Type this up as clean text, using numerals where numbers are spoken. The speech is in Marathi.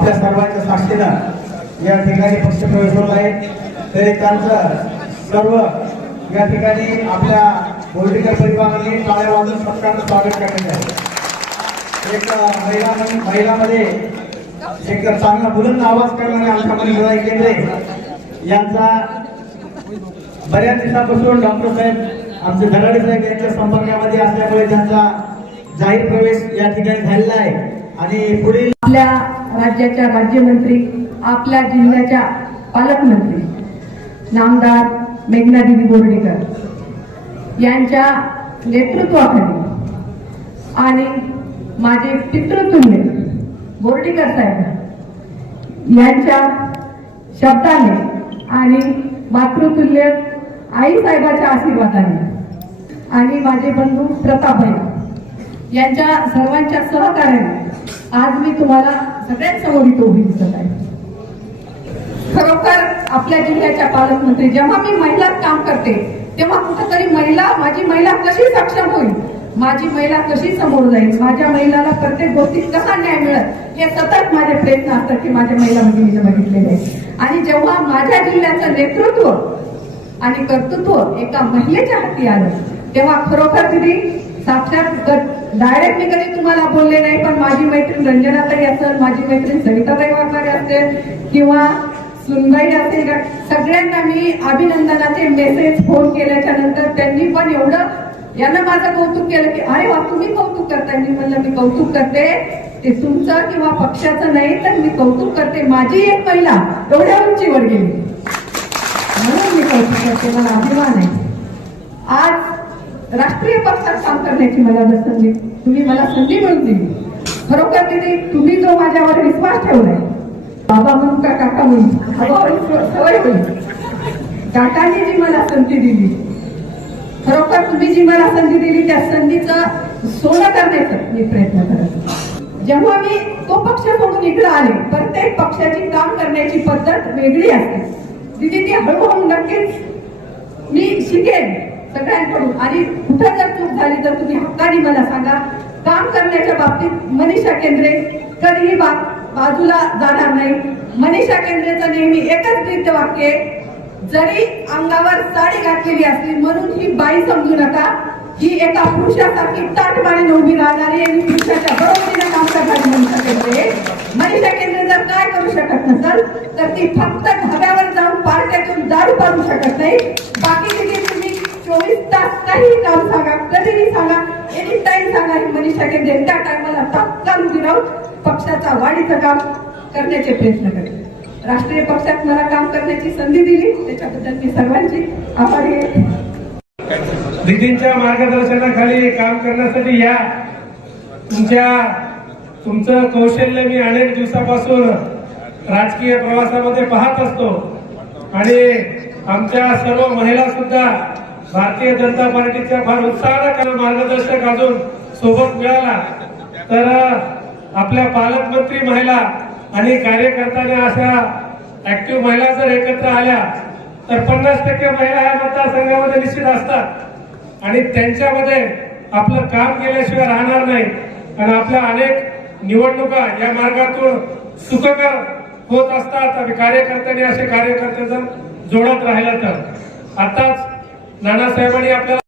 आपल्या सर्वांच्या साक्षीनं या ठिकाणी पक्षप्रवेश होत आहे। तरी त्यांचं सर्व या ठिकाणी आपल्या बोर्डीकर परिवाराने टाळ्या वाजवून सत्कारचं स्वागत करण्यात आहे। एक महिलामध्ये एक चांगला बुलंद आवाज करणारे आमच्या निवडाई केंद्रे यांचा बऱ्याच दिवसापासून डॉक्टर साहेब आमचे धडाडे साहेब यांच्या संपर्कामध्ये असल्यामुळे त्यांचा जाहीर प्रवेश या ठिकाणी झालेला आहे। आणि पुढील आपल्या राज्याच्या राज्यमंत्री, आपल्या जिल्ह्याच्या पालकमंत्री नामदार मेघनादेवी बोर्डीकर यांच्या नेतृत्वाखाली आणि माझे पितृतुल्य बोर्डीकर साहेब यांच्या शब्दाने आणि मातृतुल्य आई साहेबाच्या आशीर्वादाने आणि माझे बंधू प्रतापभाई यांच्या सर्वांच्या सहकार्याने आज मी तुम्हाला सगळ्यांसमोर इथे उभी दिसत आहे। खरोखर आपल्या जिल्ह्याच्या पालकमंत्री, जेव्हा मी महिलात काम करते तेव्हा कुठेतरी माझी महिला कशी सक्षम होईल, माझी महिला कशी समोर जाईल, माझ्या महिलाला प्रत्येक गोष्टीत कसा न्याय मिळत, हे सतत माझे प्रयत्न असतात की माझ्या महिला भगिनीने बघितलेले आहे। आणि जेव्हा माझ्या जिल्ह्याचं नेतृत्व आणि कर्तृत्व एका महिलेच्या हाती आलं तेव्हा खरोखर तिने साक्षात डायरेक्ट मी कधी तुम्हाला बोलले नाही, पण माझी मैत्रीण रंजनाताई असेल, माझी मैत्रीण सविताताई वाघमारे असेल किंवा सुनबाई असेल, सगळ्यांना मी अभिनंदनाचे मेसेज फोन केल्याच्या नंतर त्यांनी पण एवढं यानं माझं कौतुक केलं की अरे वा तुम्ही कौतुक करताय। मी म्हणलं मी कौतुक करते ते तुमचं किंवा पक्षाचं नाही, तर मी कौतुक करते माझी एक महिला एवढ्या उंचीवर गेली म्हणून मी कौतुक करते, मला अभिमान आहे। आज राष्ट्रीय पक्षात काम करण्याची मला संधी, तुम्ही मला संधी मिळून दिली। खरोखर तिने तुम्ही जो माझ्यावर विश्वास ठेवलाय, बाबा म्हणून का काका म्हणून सवय होईल, काकांनी जी मला संधी दिली, खरोखर तुम्ही जी मला संधी दिली त्या संधीचं सोनं करण्याचा मी प्रयत्न करत। जेव्हा मी तो पक्ष सोडून इकडे आले, प्रत्येक पक्षाची काम करण्याची पद्धत वेगळी असते, तिथे ती हळूहळू नक्कीच मी शिकेन सगळ्यांकडून। आणि कुठं जर चूक झाली तर तुम्ही हक्काने मला सांगा। काम करण्याच्या बाबतीत मनीषा केंद्रे कधीही बाजूला जाणार नाही। मनीषा केंद्रेचं नेहमी एकच गीत वाक्य, जरी अंगावर साडी घातलेली असली म्हणून ही बाई समजू नका, ही एका पुरुषासारखी ताटमारीने उभी राहणारी आणि पुरुषाच्या बरोबरीने काम करणारी मनीषा केंद्रे। मनीषा केंद्रे जर काय करू शकत नसेल तर ती फक्त ढाब्यावर जाऊन पार्ट्यातून दारू पाडू शकत नाही। बाकी तिथे तुम्ही 24 तास काही काम सांगा, कधीही सांगा, एनी टाइम सांगा, ही मनीषा केंद्रे त्या टायमाला तात्काळ उभी राहून पक्षाचा वाढीचं काम करण्याचे प्रयत्न करेल। राष्ट्रीय पक्षात मला काम करण्याची संधी दिली त्याच्याबद्दल मी सर्वांची आभारी आहे। दीदींच्या मार्गदर्शनाखाली काम करण्यासाठी या तुमचं कौशल्य मी अनेक दिवसापासून राजकीय प्रवासामध्ये पाहत असतो आणि आमच्या सर्व महिला सुद्धा भारतीय जनता पार्टीच्या फार उत्साहानं मार्गदर्शक अजून सोबत मिळाला तर आपल्या पालकमंत्री महिला आणि कार्यकर्त्यांना अशा ऍक्टिव्ह महिला जर एकत्र आल्या तर 50% महिला या मतदारसंघामध्ये निश्चित असतात आणि त्यांच्यामध्ये आपलं काम केल्याशिवाय राहणार नाही। आणि आपल्या अनेक निवडणुका या मार्गातून सुखकर होत असतात आणि कार्यकर्त्यांनी असे कार्यकर्ते जर जोडत राहिलं तर। आताच नानासाहेबांनी आपल्याला